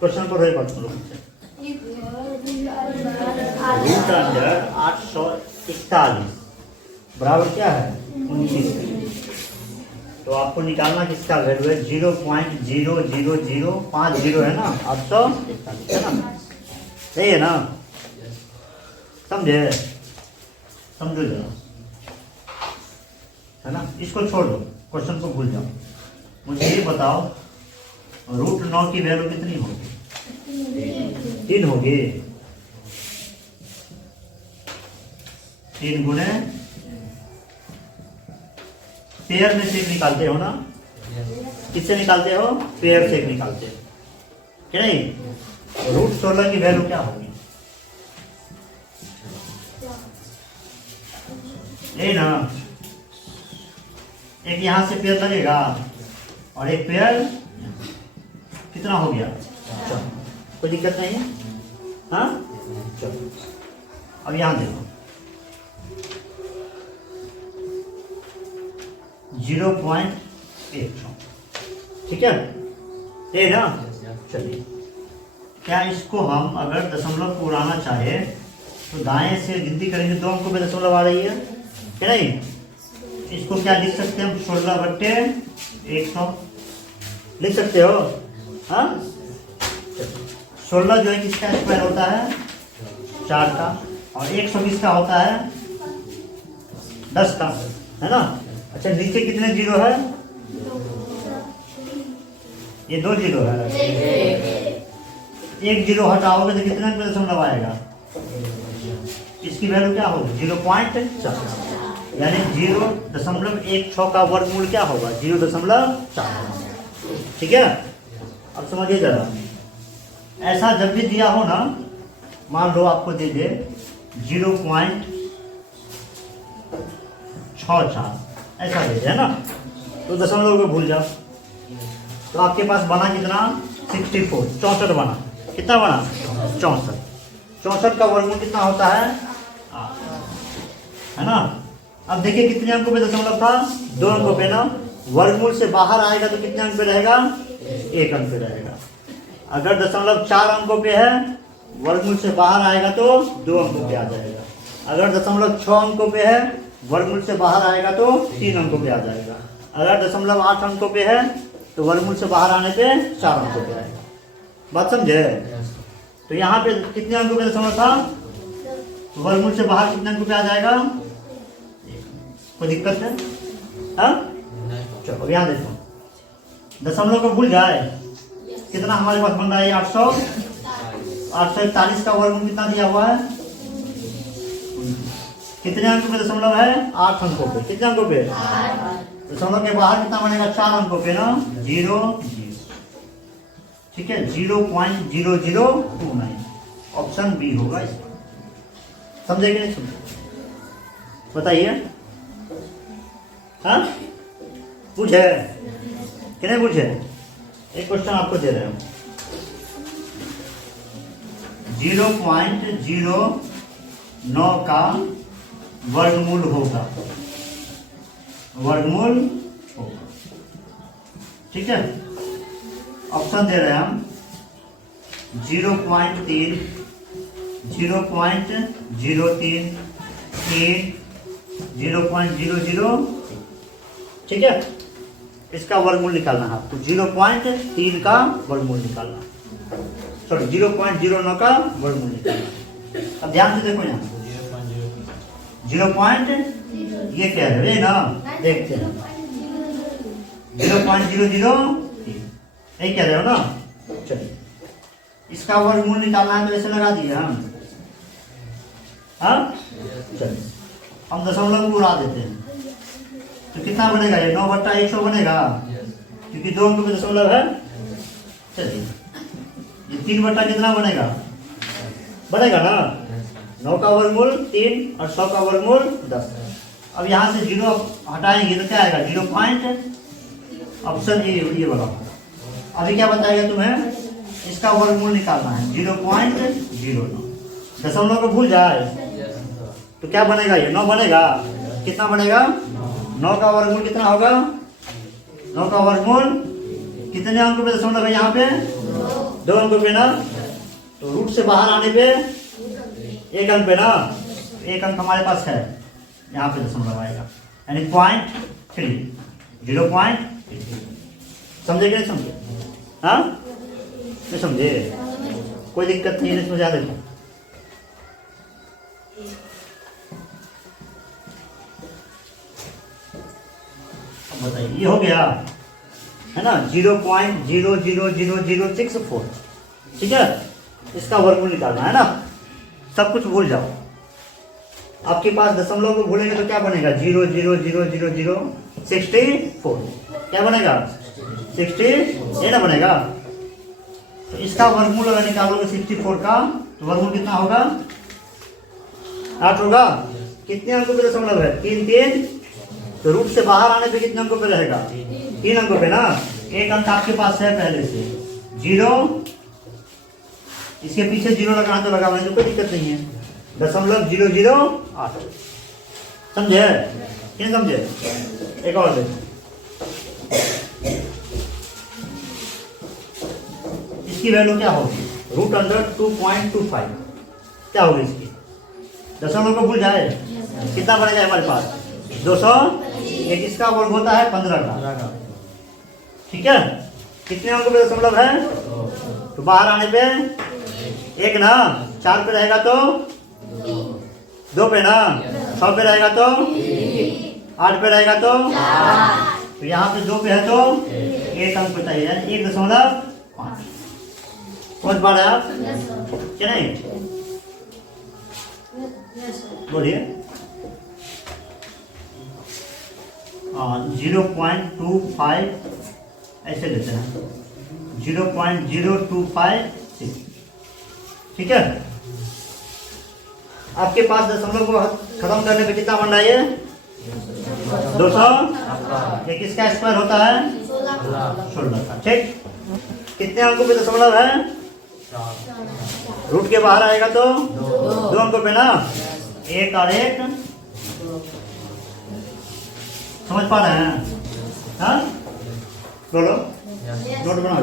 Question पर एक बात सुनो मुझसे। रूट अंडर 841 बराबर क्या है 29। तो आपको निकालना किसका वैल्यू है 0.00050 है ना 841 है ना, सही है ना, समझे, समझो जरा, है ना। इसको छोड़ दो, क्वेश्चन को भूल जाओ, मुझे ये बताओ रूट 9 की वैल्यू कितनी होगी 3 होगी, 3 गुने पेयर में से निकालते हो ना, किससे निकालते हो पेयर से निकालते हो क्या नहीं। रूट 16 की वैल्यू क्या होगी ये ना, एक यहां से पेयर लगेगा और एक पेयर कितना हो गया, कोई दिक्कत नहीं है, हाँ चलो अब यहां देखो 0.1, ठीक है ये ना। चलिए क्या इसको हम अगर दशमलव को उड़ाना चाहे तो दाएं से गिनती करेंगे 2 अंकों पे दशमलव आ रही है क्या नहीं। इसको क्या लिख सकते हैं हम 16/100 लिख सकते हो, हाँ 16 जो है किसका स्क्वायर होता है 4 का, और 120 का होता है 10 का, है ना। अच्छा नीचे कितने जीरो है, ये 2 जीरो है, एक जीरो हटाओगे तो कितने पे दशमलव आएगा, इसकी वैल्यू क्या होगी 0.4, यानी 0.16 का वर्गमूल क्या होगा 0.4, ठीक है। अब समझिए जरा, ऐसा जब भी दिया हो ना, मान लो आपको दे दे 0.64 ऐसा दे दे, है ना, तो दशमलव को भूल जाओ। तो आपके पास बना कितना 64, 64 बना, कितना बना 64, 64 का वर्गमूल कितना होता है 8, है ना। अब देखिए कितने अंकों पे दशमलव था 2 अंकों पे ना, वर्गमूल से बाहर आएगा तो कितने अंक पे रहेगा 1 अंक पे रहेगा। अगर दशमलव 4 अंकों पे है वर्गमूल से बाहर आएगा तो 2 अंकों पे आ जाएगा। अगर दशमलव 6 अंकों पे है वर्गमूल से बाहर आएगा तो 3 अंकों पे आ जाएगा। अगर दशमलव 8 अंकों पे है तो वर्गमूल से बाहर आने पे 4 अंकों पे आएगा। बात समझे। तो यहाँ पे कितने अंकों पे दशमलव था, तो वर्गमूल से बाहर कितने अंकों पे आ जाएगा, कोई दिक्कत है, हाँ चलो यहाँ देखो दशमलव को भूल जाए, कितना हमारे पास बन रहा है 841 का वर्गमूल कितना दिया हुआ है, कितने अंकों पे दशमलव है 8 अंकों पे, कितने अंकों पे दशमलव के बाहर कितना बनेगा 4 अंकों पे ना 0, ठीक है 0.0029 ऑप्शन बी होगा इसका। समझे कि नहीं समझे बताइए, हाँ पूछे कि नहीं पूछे। एक क्वेश्चन आपको दे रहे हो 0.09 का वर्गमूल होगा, वर्गमूल होगा, ठीक है। ऑप्शन दे रहे हैं हम 0.3, 0.03, 0.00, ठीक है। इसका वर्गमूल निकालना है आपको, 0.3 का वर्गमूल निकालना, सॉरी 0.09 का वर्गमूल निकालना। अब ध्यान से देखो यहाँ 0. ये कह रहे हैं ना, देखते हैं 0.00 यही कह रहे हो ना। चलिए इसका वर्गमूल निकालना है तो ऐसे लगा दिए हम, हाँ चलिए हम दशमलव को उड़ा देते हैं तो कितना बनेगा ये 9/100 बनेगा, क्योंकि 2 अंकों पे दशमलव है। चलिए ये 3 कितना बनेगा, बनेगा ना 9 का वर्गमूल 3 और 100 का वर्गमूल 10। अब यहाँ से 0 हटाएंगे तो क्या आएगा 0. ऑप्शन ये वाला। अभी क्या बताएगा तुम्हें, इसका वर्गमूल निकालना है 0.09, दशमलव को भूल जाए तो क्या बनेगा ये 9 बनेगा, कितना बनेगा 9 का वर्गमूल कितना होगा, 9 का वर्गमूल कितने अंकों पे दशमलव है यहाँ पे 2 अंकों पे ना, तो रूट से बाहर आने पे 1 अंक पे ना, 1 अंक हमारे पास है, यहाँ पे दशमलव आएगा, यानी 0.3, 0.3। समझे कि नहीं समझे? हाँ, नहीं समझे? कोई दिक्कत नहीं है इसमें ज्यादा। बताइए, ये हो गया है ना 0.0000064, ठीक है। इसका वर्गमूल निकालना है ना, सब कुछ भूल जाओ। आपके पास दशमलव को भूलेंगे तो क्या बनेगा? 0.0000064, क्या बनेगा? 60, ये ना बनेगा। तो इसका वर्गमूल अगर निकालोगे 64 का, तो वर्गमूल कितना होगा? 8 होगा। कितने अंकों पे दशमलव है? 3 3। तो रूट से बाहर आने पे कितने अंकों पे रहेगा? 3 अंकों पे ना। 1 अंक आपके पास है पहले से 0, इसके पीछे 0 लगाना तो लगा, तो कोई दिक्कत नहीं है। 0.008, समझे? क्या समझे? एक और देखो, इसकी वैल्यू क्या होगी? √2.25 क्या होगी इसकी? दशमलव को भूल जाए, कितना बनेगा हमारे पास? 200। एक इसका वर्ग होता है 15 का, ठीक है। कितने अंकों पे दशमलव है? तो बाहर आने पे 1 ना, 4 पे रहेगा तो 2 पे ना, 6 पे रहेगा तो 8 पे रहेगा तो यहाँ पे 2 पे है तो 1 अंक पे चाहिए, 1.5। समझ पा रहे हैं आप क्या? नहीं बोलिए। 0.25 ऐसे लेते हैं, 0.0256, ठीक है। आपके पास दशमलव को खत्म करने पे कितना बन रहा है? ये 200। ये किसका स्क्वायर होता है? 16 का, ठीक। कितने अंकों पे दशमलव है? रूट के बाहर आएगा तो 2 अंकों पे ना, 1 और 1। समझ पा रहे हैं? हाँ, बोलो, नोट बनाओ।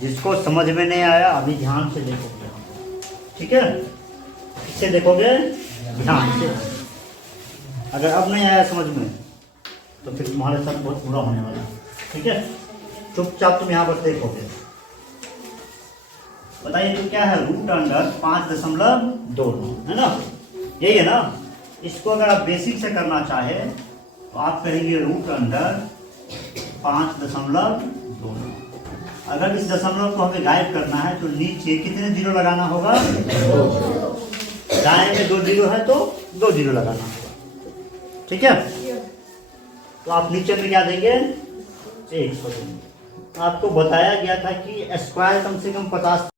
जिसको समझ में नहीं आया अभी ध्यान से देखोगे, ठीक है। इससे देखोगे ध्यान से। अगर अब नहीं आया समझ में तो फिर तुम्हारे साथ बहुत बुरा होने वाला है, ठीक है। चुपचाप तुम यहाँ पर देखोगे। बताइए तो क्या है? √5.29 है ना, यही है ना। इसको अगर आप बेसिक से करना चाहे तो आप करेंगे √5.29। अगर इस दशमलव को हमें गायब करना है तो नीचे कितने 0 लगाना होगा? दाएं में 2 0 है तो 2 0 लगाना होगा, ठीक है। तो आप नीचे में क्या देंगे? 100 देंगे। आपको बताया गया था कि स्क्वायर कम से कम 50